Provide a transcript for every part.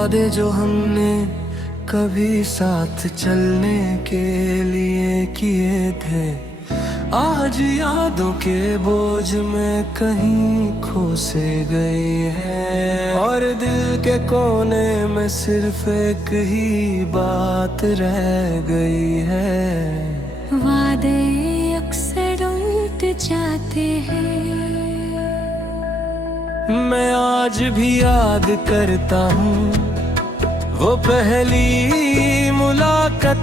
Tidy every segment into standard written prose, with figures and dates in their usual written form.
वादे जो हमने कभी साथ चलने के लिए किए थे, आज यादों के बोझ में कहीं खो से गई है। और दिल के कोने में सिर्फ एक ही बात रह गई है। वादे अक्सर टूट जाते हैं। मैं आज भी याद करता हूँ वो पहली मुलाकात,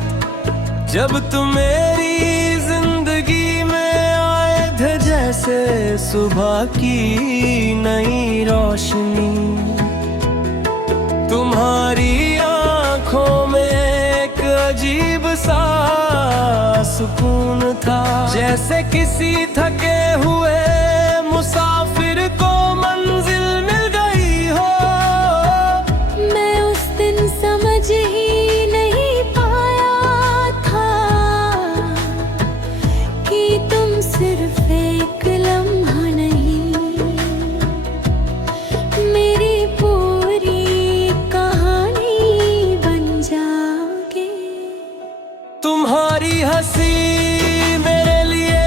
जब तुम मेरी जिंदगी में आए थे। जैसे सुबह की नई रोशनी, तुम्हारी आंखों में एक अजीब सा सुकून था। जैसे किसी थके हुए मुसाफिर को मंजिल मिल गई हो। मैं उस दिन समझ ही नहीं पाया था कि तुम सिर्फ एक लम्हा नहीं, मेरी पूरी कहानी बन जाओगे। तुम्हारी हंसी मेरे लिए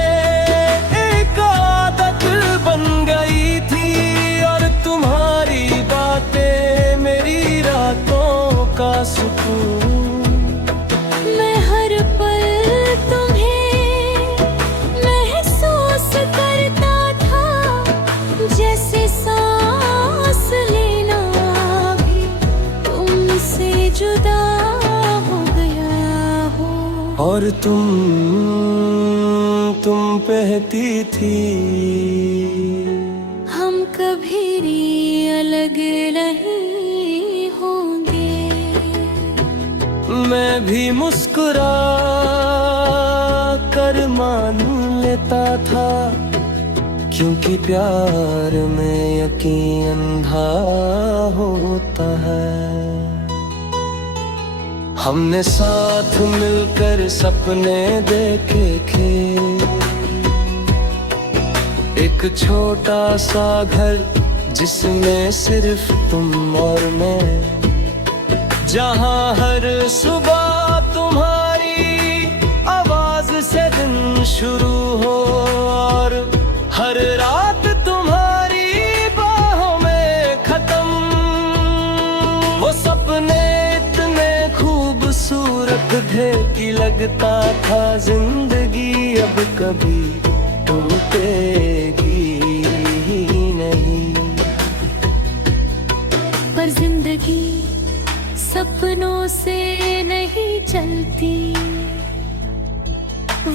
एक आदत बन गई थी, और तुम्हारी बातें मेरी रातों का सुकून। मैं हर पल तुम्हें महसूस करता था, जैसे सांस लेना भी तुमसे जुदा हो गया हो। और तुम कहती थी हम कभी अलग नहीं होंगे। मैं भी मुस्कुरा कर मान लेता था, क्योंकि प्यार में यकीन अंधा होता है। हमने साथ मिलकर सपने देखे थे, एक छोटा सा घर जिसमें सिर्फ तुम और मैं, जहां हर सुबह तुम्हारी आवाज से दिन शुरू हो, और हर रात तुम्हारी बाहों में खत्म। वो सपने इतने खूबसूरत थे कि लगता था जिंदगी अब कभी टूटेगी नहीं। पर जिंदगी सपनों से नहीं चलती,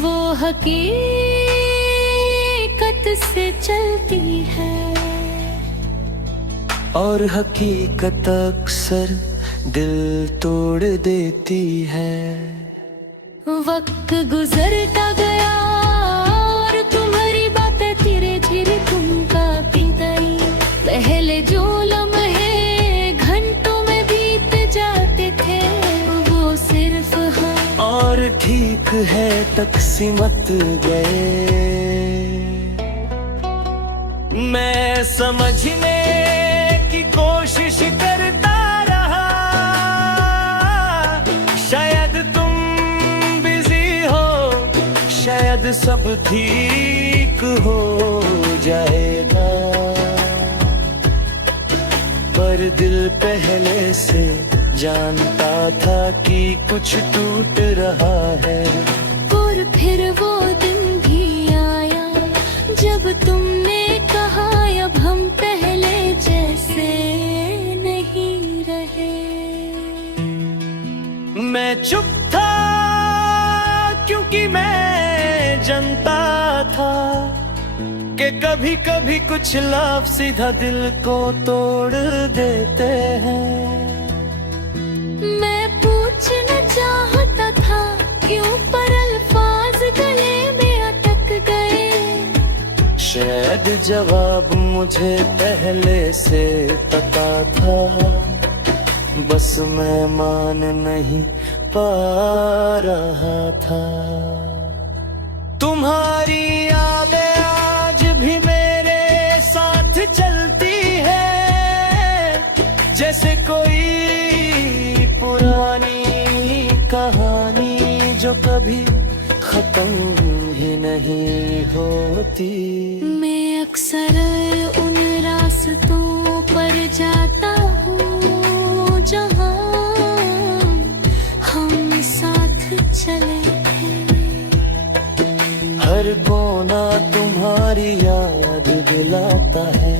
वो हकीकत से चलती है। और हकीकत अक्सर दिल तोड़ देती है। वक्त गुजरता गया और तुम्हारी बातें धीरे धीरे तुम काफी गई। पहले जो लम्हे घंटों में बीत जाते थे, वो सिर्फ हम और ठीक है तक सिमट गए। मैं समझने की कोशिश करता रहा, शायद तुम बिजी हो, शायद सब ठीक हो जाएगा। पर दिल पहले से जानता था कि कुछ टूट रहा है। और फिर वो दिन भी आया जब तुमने कहा अब हम पहले जैसे नहीं रहे। मैं चुप था क्योंकि मैं जानता था कि कभी कभी कुछ लफ्ज़ सीधा दिल को तोड़ देते हैं। मैं पूछना चाहता था क्यों, पर अल्फाज गले में अटक गए। शायद जवाब मुझे पहले से पता था, बस मैं मान नहीं पा रहा था। तुम्हारी यादें आज भी मेरे साथ चलती है, जैसे कोई कभी खत्म ही नहीं होती। मैं अक्सर उन रास्तों पर जाता हूँ जहाँ हम साथ चले थे। हर कोना तुम्हारी याद दिलाता है,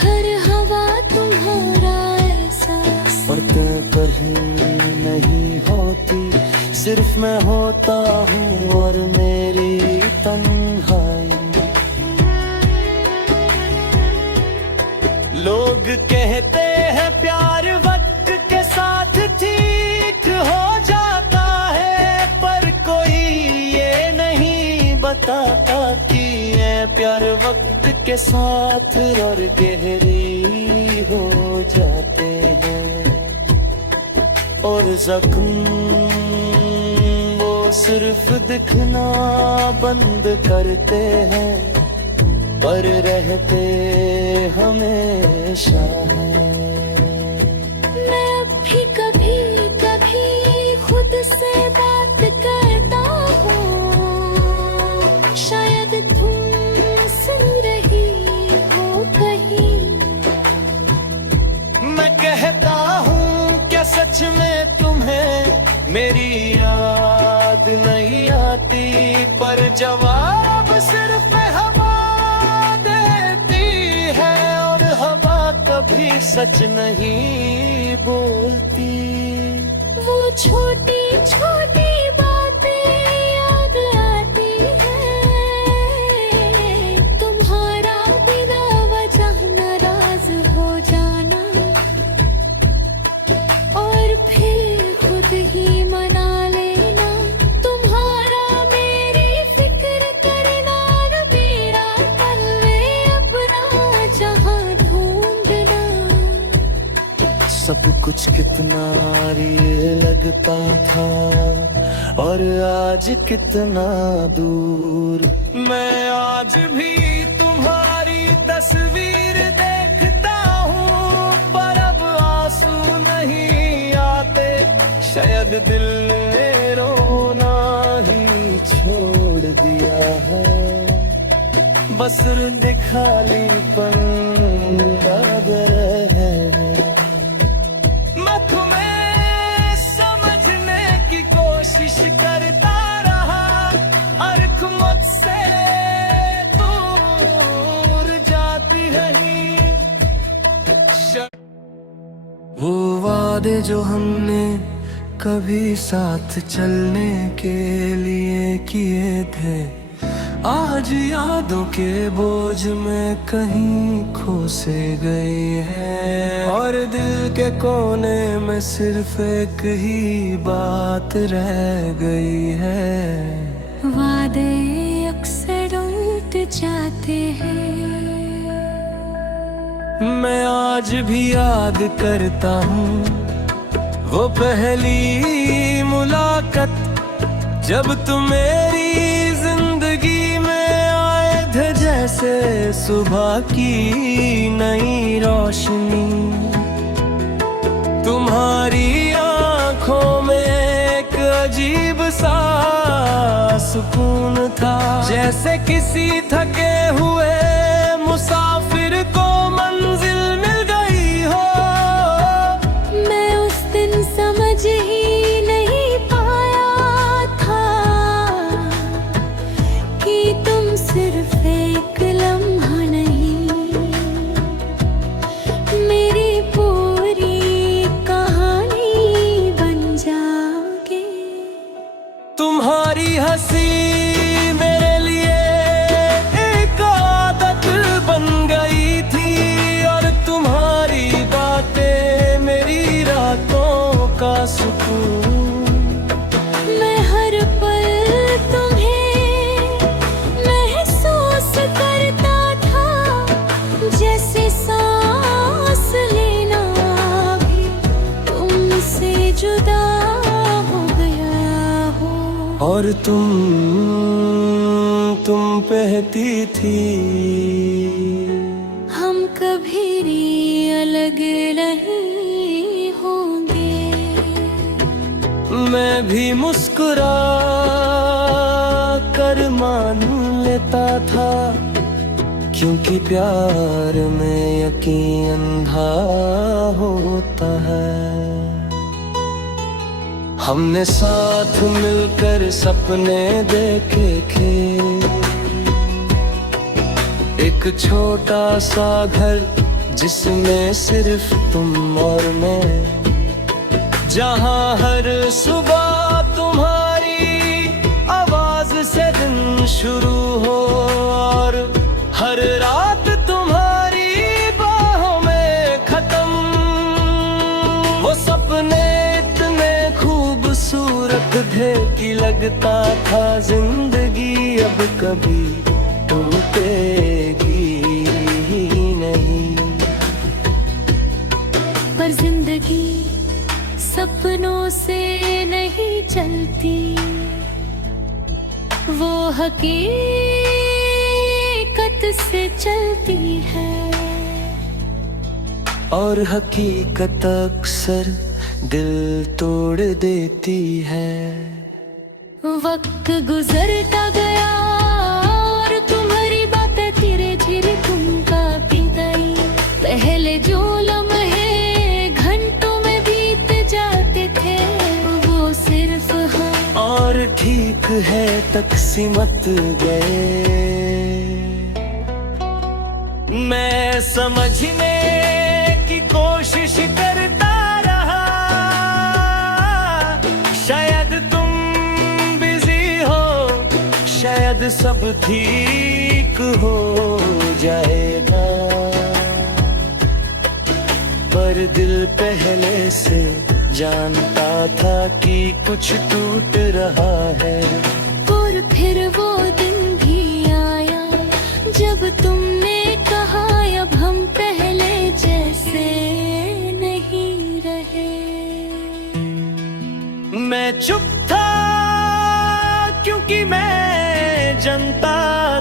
हर हवा तुम्हारा एहसास। फर्क कहीं नहीं होती, सिर्फ मैं होता हूँ और मेरी तन्हाई। लोग कहते हैं प्यार वक्त के साथ ठीक हो जाता है, पर कोई ये नहीं बताता कि ये प्यार वक्त के साथ और गहरी हो जाते हैं। और जख्म वो सिर्फ दिखना बंद करते हैं, पर रहते हमेशा हैं। मैं अब भी कभी कभी खुद से बात करता हूँ, शायद तुम सुन रही हो कहीं। मैं कहता हूँ क्या सच में तुम्हें मेरी याद नहीं आती, पर जवाब सिर्फ हवा देती है, और हवा कभी सच नहीं बोलती। वो छोटी छोटी बातें याद आती हैं, तुम्हारा बिना वजह नाराज हो जाना, और फिर खुद ही मना लेना। तुम्हारा मेरी फिक्र करना, और मेरा पल में अपना जहां ढूंढना। सब कुछ कितना रियल लगता था, और आज कितना दूर। मैं आज भी तुम्हारी तस्वीर देखता हूँ, पर अब आंसू नहीं आते। शायद दिल ने रोना ही छोड़ दिया है, बस दिखालीपन याद रहे। मैं तुम्हें समझने की कोशिश करता रहा, अर्ख मुझसे दूर जाती रही। वो वादे जो हमने कभी साथ चलने के लिए किए थे, आज यादों के बोझ में कहीं खो से गई है। और दिल के कोने में सिर्फ एक ही बात रह गई है। वादे अक्सर टूट जाते हैं। मैं आज भी याद करता हूँ वो पहली मुलाकात, जब तुम मेरी जिंदगी में आए थे। जैसे सुबह की नई रोशनी, तुम्हारी आंखों में एक अजीब सा सुकून था, जैसे किसी थके हुए मुसाफिर को मंजिल मिल गई हो। मैं उस दिन समझ ही नहीं पाया था कि तुम सिर्फ एक लम्हा नहीं, मेरी पूरी कहानी बन जाओगे। तुम्हारी हंसी मेरे लिए एक आदत बन गई थी, और तुम्हारी बातें मेरी रातों का सुकून। मैं हर पल तुम्हें महसूस करता था, जैसे सांस लेना भी तुमसे जुदा हो गया हो। और तुम कहती थी हम कभी अलग नहीं होंगे। मैं भी मुस्कुरा कर मान लेता था, क्योंकि प्यार में यकीन अंधा होता है। हमने साथ मिलकर सपने देखे थे, एक छोटा सा घर जिसमें सिर्फ तुम और मैं, जहां हर सुबह तुम्हारी आवाज से दिन शुरू हो और हर रात तुम्हारी बाहों में खत्म। वो सपने इतने खूबसूरत थे कि लगता था जिंदगी अब कभी टूटेगी ही नहीं। पर जिंदगी सपनों से नहीं चलती, वो हकीकत से चलती है। और हकीकत अक्सर दिल तोड़ देती है। वक्त गुजरता गया और तुम्हारी बातें धीरे धीरे तुम काफी गई। पहले जो लम्हे घंटों में बीत जाते थे, वो सिर्फ हाँ और ठीक है तक सिमट गए। मैं समझने की कोशिश करता रहा, शायद तुम बिजी हो, शायद सब ठीक हो जाएगा। पर दिल पहले से जानता था कि कुछ टूट रहा है। और फिर वो दिन भी आया जब तुमने कहा अब हम पहले जैसे नहीं रहे। मैं चुप था क्योंकि मैं जानता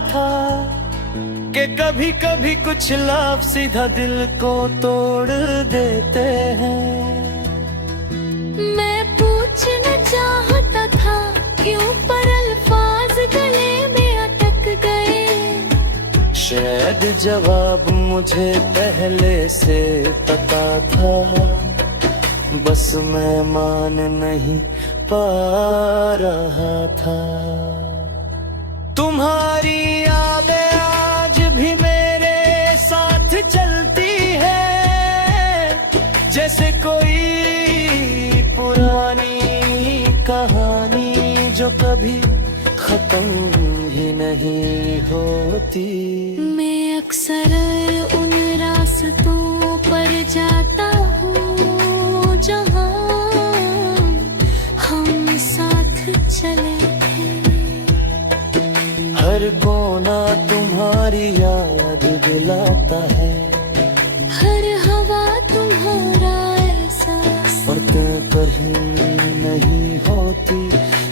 था कि कभी कभी कुछ लफ्ज़ सीधा दिल को तोड़ देते हैं। मैं पूछना चाहता था क्यों, पर अल्फाज गले में अटक गए। शायद जवाब मुझे पहले से पता था, बस मैं मान नहीं पा रहा था। तुम्हारी यादें आज भी मेरे साथ चलती है, जैसे कोई पुरानी कहानी जो कभी खत्म ही नहीं होती। मैं अक्सर उन रास्तों पर जाता हूँ जहाँ हम साथ चले थे। हर कोना तुम्हारी याद दिलाता है, हर हवा तुम्हारा एहसास। फर्क कहीं नहीं होती,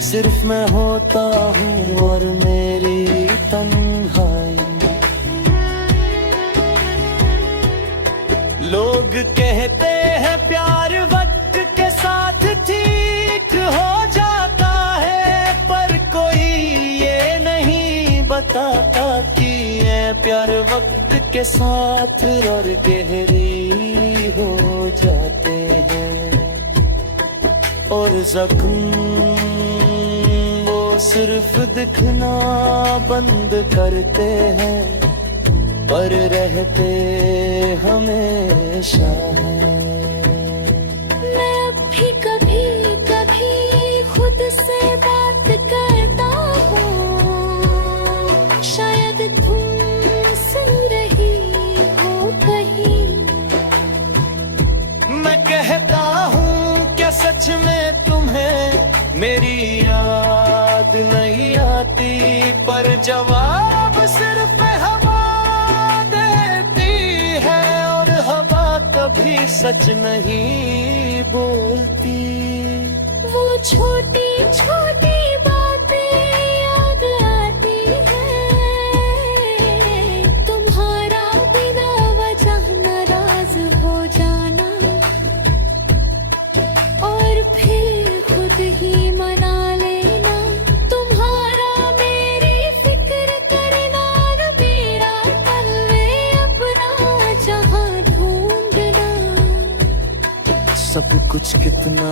सिर्फ मैं होता हूँ और मेरी तन्हाई। लोग कहते हैं प्यार वक्त के साथ ठीक हो जाता है, पर कोई ये नहीं बताता कि ये प्यार वक्त के साथ और गहरी हो जाते हैं। और जख्म वो सिर्फ दिखना बंद करते हैं, पर रहते हमेशा हैं। मैं अब भी कभी कभी खुद से बात करता हूँ, शायद तुम सुन रही हो कहीं। मैं कहता हूँ क्या सच में तुम्हें मेरी याद नहीं आती, पर जवाब सिर्फ हवा देती है। और हवा कभी सच नहीं बोलती। वो छोटी छोटी बातें याद आती हैं, तुम्हारा बिना वजह नाराज हो जाना, और फिर खुद ही सब कुछ कितना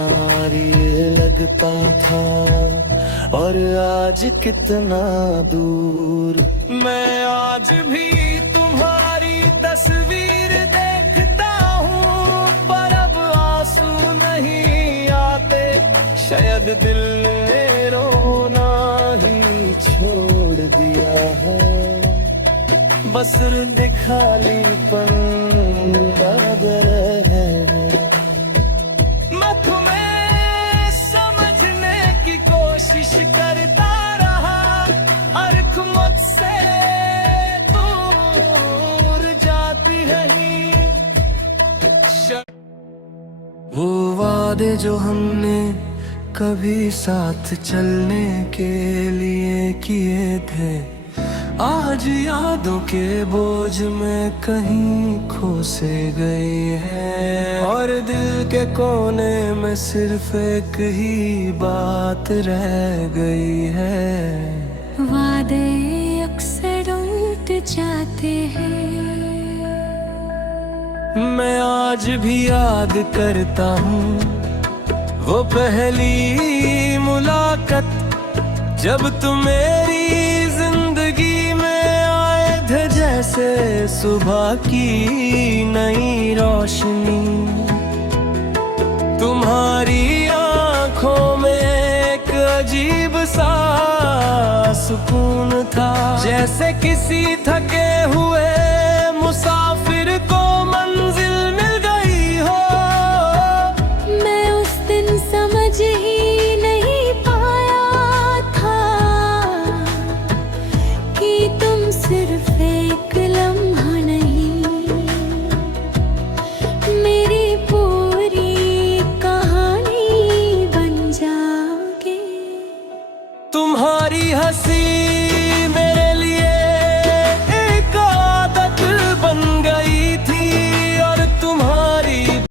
रियल लगता था और आज कितना दूर। मैं आज भी तुम्हारी तस्वीर देखता हूँ, पर अब आंसू नहीं आते। शायद दिल ने रोना ही छोड़ दिया है, बस दिखालीपन याद रहे। मैं तुम्हें समझने की कोशिश करता रहा, अर्ख मुझसे दूर जाती रही। वो वादे जो हमने कभी साथ चलने के लिए किए थे, आज यादों के बोझ में कहीं खो से गई है। और दिल के कोने में सिर्फ एक ही बात रह गई है। वादे अक्सर टूट जाते हैं, मैं आज भी याद करता हूँ वो पहली मुलाकात, जब तुम मेरी जिंदगी में आए थे। जैसे सुबह की नई रोशनी, तुम्हारी आंखों में एक अजीब सा सुकून था। जैसे किसी थके हुए